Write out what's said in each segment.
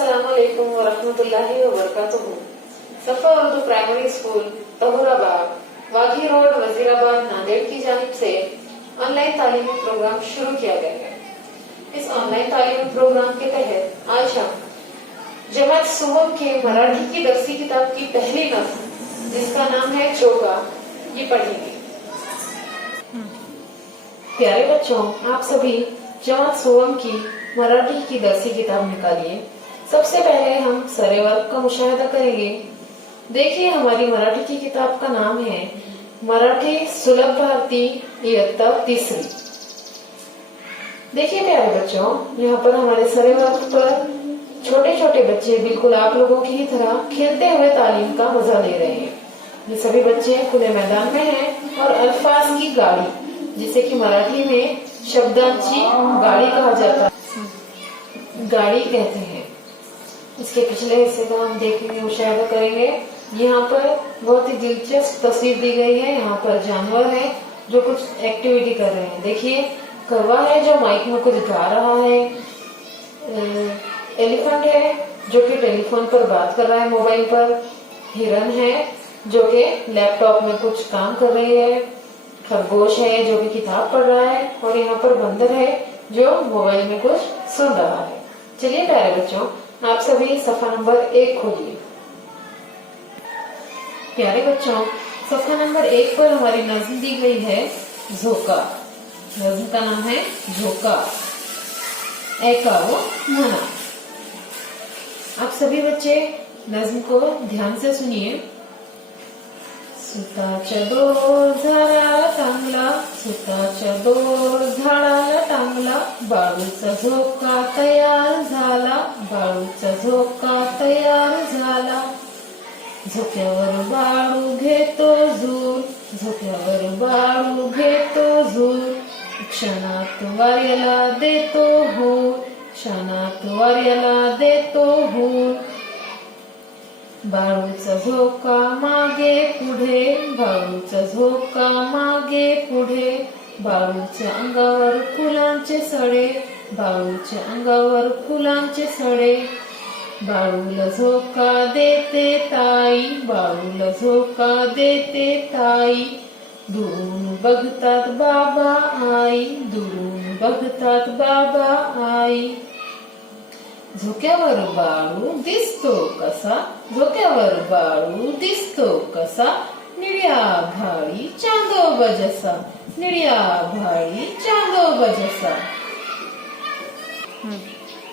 अस्सलामुअलैकुम वरहमतुल्लाहि वबरकातुहू। Safa Urdu primary school Tahurabad, Waghi road, Wazirabad, Nanded की जानिब से ऑनलाइन तालीमी प्रोग्राम शुरू किया गया है। इस ऑनलाइन तालीमी प्रोग्राम के तहत आज हम जमात सुवम के मराठी की दरसी किताब की पहली नज़्म, जिसका नाम है चोका, ये पढ़ेंगे। प्यारे बच्चों, आप सभी जमात सुवम की मराठी की दरसी किताब निकालिए। सबसे पहले हम सरे वर्ग का मुशाहिदा करेंगे। देखिए, हमारी मराठी की किताब का नाम है मराठी सुलभ भारती इयत्ता तीसरी। देखिए प्यारे बच्चों, यहाँ पर हमारे सरे वर्ग पर छोटे छोटे बच्चे बिल्कुल आप लोगों की ही तरह खेलते हुए तालीम का मजा ले रहे हैं। ये सभी बच्चे खुले मैदान में हैं और अल्फाज की गाड़ी, जिसे कि मराठी में शब्दांची गाड़ी कहा जाता है, गाड़ी कहते हैं। इसके पिछले हिस्से का हम देखेंगे, मुशाहिदा करेंगे। यहाँ पर बहुत ही दिलचस्प तस्वीर दी गई है। यहाँ पर जानवर है जो कुछ एक्टिविटी कर रहे हैं। देखिए, कौवा है जो माइक में कुछ गा रहा है, एलिफेंट है जो कि टेलीफोन पर बात कर रहा है मोबाइल पर, हिरन है जो कि लैपटॉप में कुछ काम कर रही है, खरगोश है जो कि किताब पढ़ रहा है, और यहाँ पर बंदर है जो मोबाइल में कुछ सुन रहा है। चलिए प्यारे बच्चों, आप सभी सफा नंबर 1 खोलिए। प्यारे बच्चों, सफा नंबर 1 पर हमारी नज़्म दी गई है झोका। नज़्म का नाम है झोका। ऐकावो मना। आप सभी बच्चे नज़्म को ध्यान से सुनिए। सुताच्या दोर झाडाला टांगला, सुताच्या दोर झाडाला टांगला, बाळूचा झोका तयार झाला, बाळूचा झोका तयार झाला. झोक्यावर बाळू घेतो झूल, झोक्यावर बाळू घेतो झूल, क्षणात वाऱ्याला देतो हूल, क्षणात वाऱ्याला देतो हूल. बाळूचा झोका मागे पुढे, बाळूचा झोका मागे पुढे, बाळूच्या अंगावर फुलांचे सडे, बाळूच्या अंगावर फुलांचे सडे. बाळूला झोका देते ताई, बाळूला झोका देते ताई. दुरून बघतात बाबा आई, दुरून बघतात बाबा आई. झोक्यावर बाळू दिसतो कसा, झोक्यावर बाळू दिसतो कसा, निळ्या भाळी चांदोबा जसा, निळ्या भाळी चांदोबा जसा.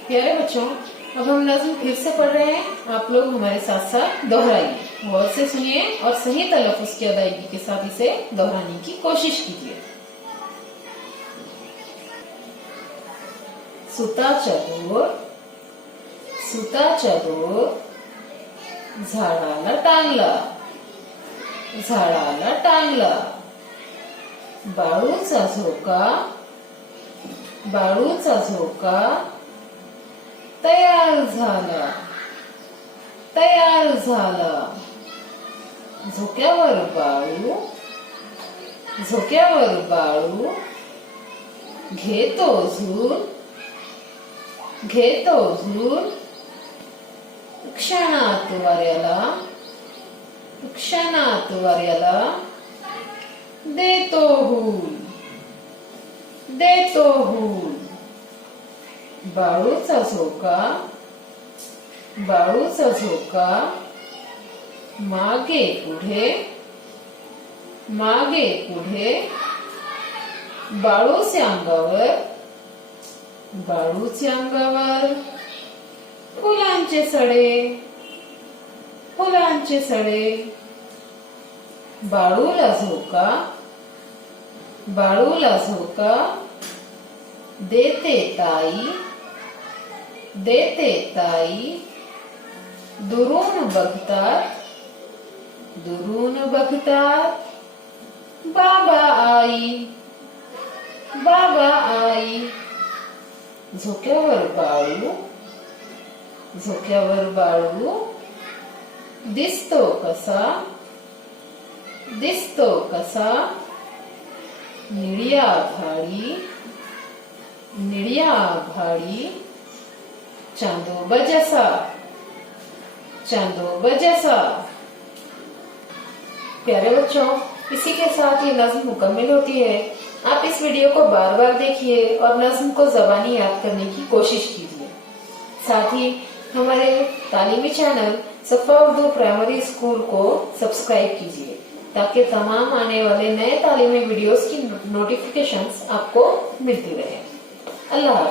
प्यारे बच्चों, अब हम नज़्म फिर से पढ़ रहे हैं। आप लोग हमारे साथ साथ दोहराइए, गौर से सुनिए और सही तलफ़ुज़ की अदायगी के साथ इसे दोहराने की कोशिश कीजिए। सुताच्या दोर, सुताच्या दोर झाडाला टांगला, झाडाला टांगला. बाळूचा झोका, बाळूचा झोका तयार झाला, तयार झाला. झोक्यावर बाळू, झोक्यावर बाळू घेतो झूल, घेतो झूल. क्षणात वाऱ्याला, क्षणात वाऱ्याला देतो हूल, देतो हूल. बाळूचा झोका, बाळूचा झोका मागे पुढे, मागे पुढे. बाळूच्या अंगावर, बाळूच्या अंगावर फुलांचे सडे, फुलांचे सडे. बाळूला झोका, बाळूला झोका देते ताई, देते ताई. दुरून बघतात, दुरून बघतात बाबा आई, बाबा आई. झोक्यावर बाळू, झोक्यावर बाळू दिसतो कसा, दिसतो कसा. निळ्या भाळी, निळ्या भाळी चांदो बजैसा, चांदो बजैसा। प्यारे बच्चों, इसी के साथ ये नज्म मुकम्मल होती है। आप इस वीडियो को बार बार देखिए और नज्म को ज़बानी याद करने की कोशिश कीजिए। साथ ही हमारे तालीमी चैनल सफ़ा उर्दू प्राइमरी स्कूल को सब्सक्राइब कीजिए ताकि तमाम आने वाले नए तालीमी वीडियोस की नोटिफिकेशंस आपको मिलती रहे। अल्लाह हाफ़िज़।